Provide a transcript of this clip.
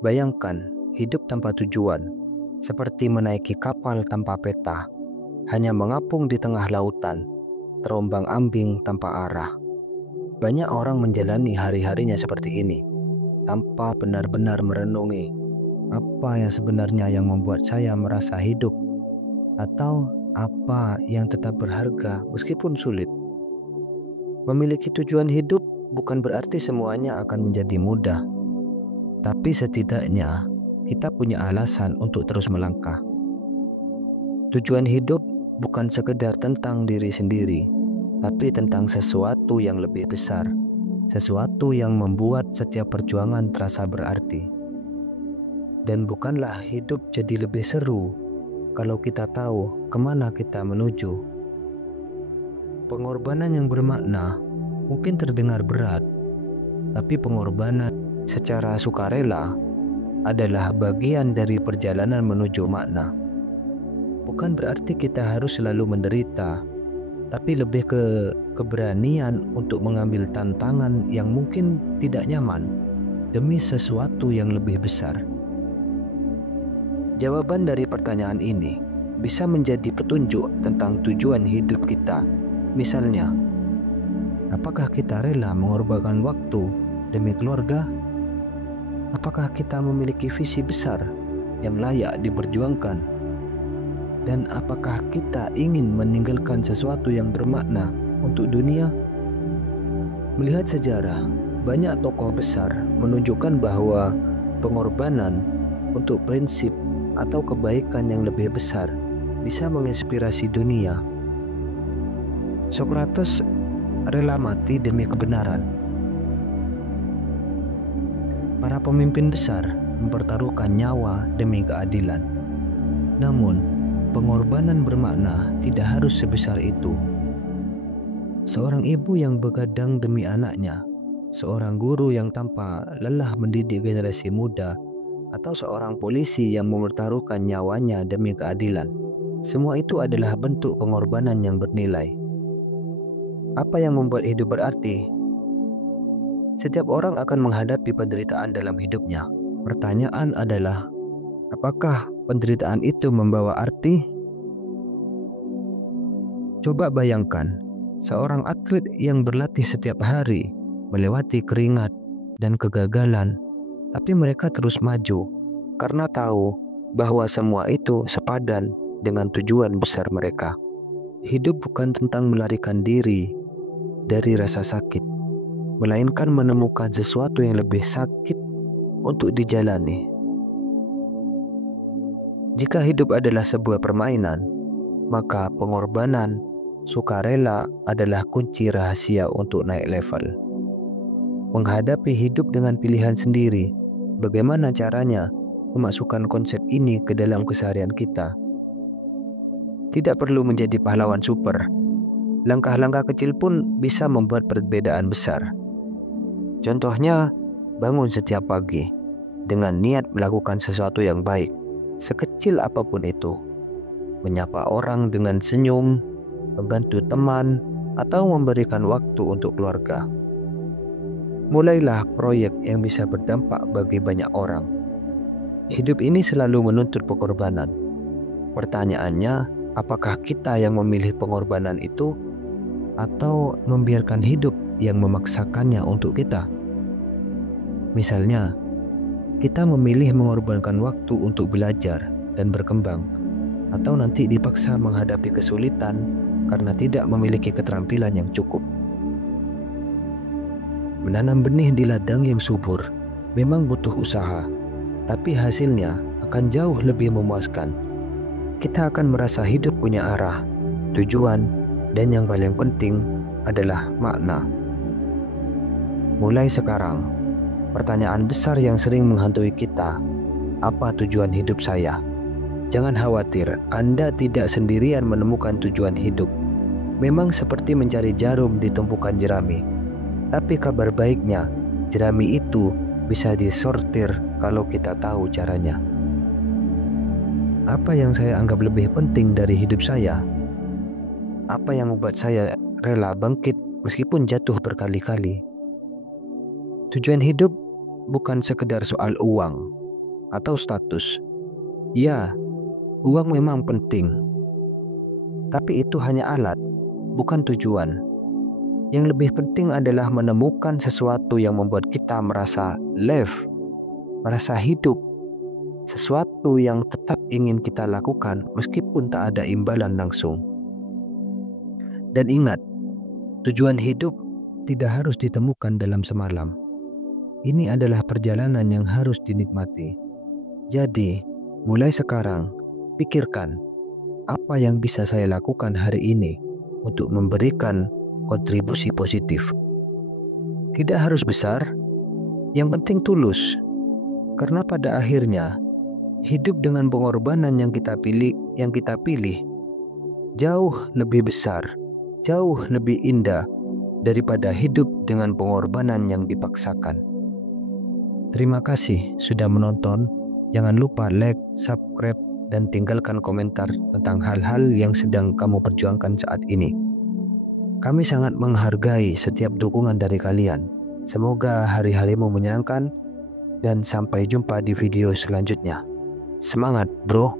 Bayangkan hidup tanpa tujuan, seperti menaiki kapal tanpa peta, hanya mengapung di tengah lautan, terombang-ambing tanpa arah. Banyak orang menjalani hari-harinya seperti ini, tanpa benar-benar merenungi apa yang sebenarnya yang membuat saya merasa hidup, atau apa yang tetap berharga meskipun sulit. Memiliki tujuan hidup bukan berarti semuanya akan menjadi mudah, tapi setidaknya kita punya alasan untuk terus melangkah. Tujuan hidup bukan sekedar tentang diri sendiri, tapi tentang sesuatu yang lebih besar, sesuatu yang membuat setiap perjuangan terasa berarti. Dan bukanlah hidup jadi lebih seru kalau kita tahu kemana kita menuju. Pengorbanan yang bermakna mungkin terdengar berat, tapi pengorbanan secara sukarela adalah bagian dari perjalanan menuju makna. Bukan berarti kita harus selalu menderita, tapi lebih ke keberanian untuk mengambil tantangan yang mungkin tidak nyaman demi sesuatu yang lebih besar. Jawaban dari pertanyaan ini bisa menjadi petunjuk tentang tujuan hidup kita. Misalnya, apakah kita rela mengorbankan waktu demi keluarga? Apakah kita memiliki visi besar yang layak diperjuangkan? Dan apakah kita ingin meninggalkan sesuatu yang bermakna untuk dunia? Melihat sejarah, banyak tokoh besar menunjukkan bahwa pengorbanan untuk prinsip atau kebaikan yang lebih besar bisa menginspirasi dunia. Socrates rela mati demi kebenaran. Para pemimpin besar mempertaruhkan nyawa demi keadilan. Namun, pengorbanan bermakna tidak harus sebesar itu. Seorang ibu yang begadang demi anaknya, seorang guru yang tanpa lelah mendidik generasi muda, atau seorang polisi yang mempertaruhkan nyawanya demi keadilan. Semua itu adalah bentuk pengorbanan yang bernilai. Apa yang membuat hidup berarti? Setiap orang akan menghadapi penderitaan dalam hidupnya. Pertanyaan adalah, apakah penderitaan itu membawa arti? Coba bayangkan, seorang atlet yang berlatih setiap hari, melewati keringat dan kegagalan, tapi mereka terus maju karena tahu bahwa semua itu sepadan dengan tujuan besar mereka. Hidup bukan tentang melarikan diri dari rasa sakit, melainkan menemukan sesuatu yang lebih sakit untuk dijalani. Jika hidup adalah sebuah permainan, maka pengorbanan, sukarela adalah kunci rahasia untuk naik level. Menghadapi hidup dengan pilihan sendiri, bagaimana caranya memasukkan konsep ini ke dalam keseharian kita? Tidak perlu menjadi pahlawan super. Langkah-langkah kecil pun bisa membuat perbedaan besar. Contohnya, bangun setiap pagi dengan niat melakukan sesuatu yang baik, sekecil apapun itu. Menyapa orang dengan senyum, membantu teman, atau memberikan waktu untuk keluarga. Mulailah proyek yang bisa berdampak bagi banyak orang. Hidup ini selalu menuntut pengorbanan. Pertanyaannya, apakah kita yang memilih pengorbanan itu atau membiarkan hidup yang memaksakannya untuk kita? Misalnya, kita memilih mengorbankan waktu untuk belajar dan berkembang, atau nanti dipaksa menghadapi kesulitan karena tidak memiliki keterampilan yang cukup. Menanam benih di ladang yang subur memang butuh usaha, tapi hasilnya akan jauh lebih memuaskan. Kita akan merasa hidup punya arah, tujuan, dan yang paling penting adalah makna. Mulai sekarang, pertanyaan besar yang sering menghantui kita, apa tujuan hidup saya? Jangan khawatir, Anda tidak sendirian menemukan tujuan hidup. Memang seperti mencari jarum di tumpukan jerami. Tapi kabar baiknya, jerami itu bisa disortir kalau kita tahu caranya. Apa yang saya anggap lebih penting dari hidup saya? Apa yang membuat saya rela bangkit meskipun jatuh berkali-kali? Tujuan hidup bukan sekedar soal uang, atau status. Ya, uang memang penting, tapi itu hanya alat, bukan tujuan. Yang lebih penting adalah menemukan sesuatu yang membuat kita merasa live, merasa hidup, sesuatu yang tetap ingin kita lakukan meskipun tak ada imbalan langsung. Dan ingat, tujuan hidup tidak harus ditemukan dalam semalam. Ini adalah perjalanan yang harus dinikmati. Jadi, mulai sekarang, pikirkan apa yang bisa saya lakukan hari ini untuk memberikan kontribusi positif. Tidak harus besar, yang penting tulus. Karena pada akhirnya, hidup dengan pengorbanan yang kita pilih jauh lebih besar, jauh lebih indah daripada hidup dengan pengorbanan yang dipaksakan. Terima kasih sudah menonton. Jangan lupa like, subscribe, dan tinggalkan komentar tentang hal-hal yang sedang kamu perjuangkan saat ini. Kami sangat menghargai setiap dukungan dari kalian. Semoga hari-harimu menyenangkan dan sampai jumpa di video selanjutnya. Semangat, bro!